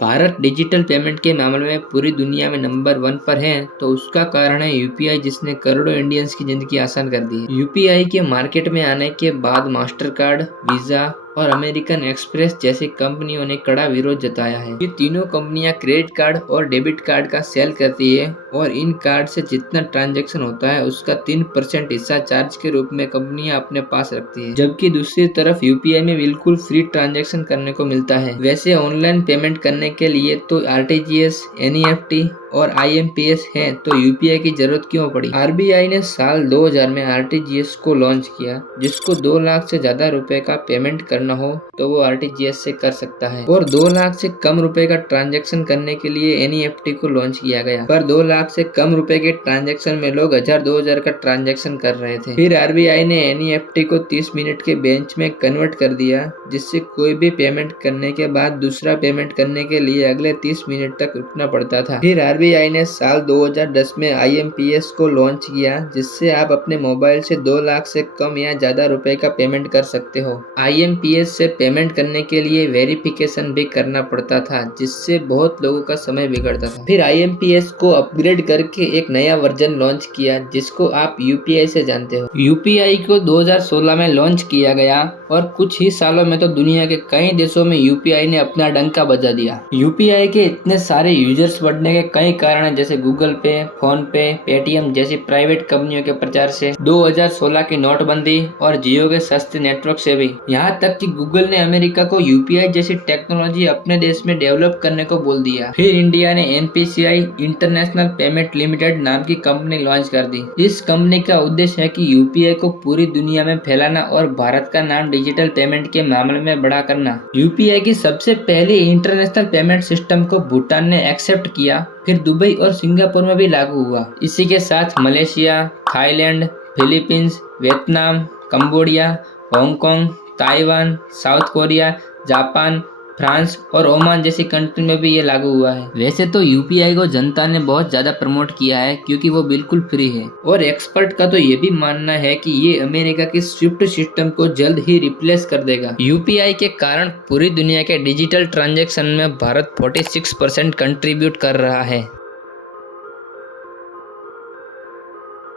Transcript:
Bharat digital payment के मामले में पूरी दुनिया में नंबर 1 पर है, तो उसका कारण है यूपीआई, जिसने करोड़ों इंडियंस की जिंदगी आसान कर दी है। यूपीआई के मार्केट में आने के बाद मास्टर कार्ड, वीजा और अमेरिकन एक्सप्रेस जैसी कंपनियों ने कड़ा विरोध जताया है। ये तीनों कंपनियां क्रेडिट कार्ड और डेबिट कार्ड का सेल करती है और इन कार्ड से जितना ट्रांजैक्शन होता है उसका 3% हिस्सा चार्ज के रूप में कंपनियां अपने पास रखती है, जबकि दूसरी तरफ यूपीआई में बिल्कुल फ्री ट्रांजैक्शन करने को मिलता है। वैसे ऑनलाइन पेमेंट करने के लिए तो आरटीजीएस, एनईएफटी और आईएमपीएस है, तो यूपीआई की जरूरत क्यों पड़ी? आरबीआई ने साल 2000 में आरटीजीएस को लॉन्च किया, जिसको 2 लाख से ज्यादा रुपए का पेमेंट करना हो तो वो आरटीजीएस से कर सकता है, और 2 लाख से कम रुपए का ट्रांजैक्शन करने के लिए एनईएफटी को लॉन्च किया गया। पर 2 लाख से कम रुपए के ट्रांजैक्शन में लोग 1000-2000 का ट्रांजैक्शन कर रहे थे। फिर आरबीआई ने एनईएफटी को 30 मिनट के बेंच में कन्वर्ट कर दिया, जिससे कोई भी पेमेंट करने के बाद दूसरा पेमेंट करने के लिए अगले 30 मिनट तक रुकना पड़ता था। फिर आरबीआई ने साल 2010 में आईएमपीएस को लॉन्च किया, जिससे आप अपने मोबाइल से 2 लाख से कम या ज्यादा रुपए का पेमेंट कर सकते हो। आईएमपीएस से पेमेंट करने के लिए वेरिफिकेशन भी करना पड़ता था, जिससे बहुत लोगों का समय बिगड़ता था। फिर आईएमपीएस को अपग्रेड करके एक नया वर्जन लॉन्च किया, जिसको आप यूपीआई से जानते हो। यूपीआई को 2016 में लॉन्च किया गया और कुछ ही सालों में तो दुनिया के कई देशों में यूपीआई ने अपना डंका बजा दिया। यूपीआई के इतने सारे यूजर्स बढ़ने के कई कारण हैं, जैसे गूगल पे, फोन पे, पेटीएम जैसी प्राइवेट कंपनियों के प्रचार से, 2016 की नोटबंदी और जियो के सस्ते नेटवर्क से भी। यहाँ तक कि गूगल ने अमेरिका को यूपीआई जैसी टेक्नोलॉजी अपने देश में डेवलप करने को बोल दिया। फिर इंडिया ने एनपीसीआई इंटरनेशनल पेमेंट लिमिटेड नाम की कंपनी लॉन्च कर दी। इस कंपनी का उद्देश्य है कि यूपीआई को पूरी दुनिया में फैलाना और भारत का नाम डिजिटल पेमेंट के मामले में बड़ा करना। यूपीआई की सबसे पहले इंटरनेशनल पेमेंट सिस्टम को भूटान ने एक्सेप्ट किया, फिर दुबई और सिंगापुर में भी लागू हुआ। इसी के साथ Malaysia, Thailand, Philippines, Vietnam, Cambodia, Hong Kong, Taiwan, south Korea, Japan, France और ओमान जैसी कंट्री में भी ये लागू हुआ है। वैसे तो यूपीआई को जनता ने बहुत ज्यादा प्रमोट किया है, क्योंकि वो बिल्कुल फ्री है, और एक्सपर्ट का तो ये भी मानना है कि ये अमेरिका की स्विफ्ट सिस्टम को जल्द ही रिप्लेस कर देगा। यूपीआई के कारण पूरी दुनिया के डिजिटल ट्रांजैक्शन में भारत 46% कंट्रीब्यूट कर रहा है।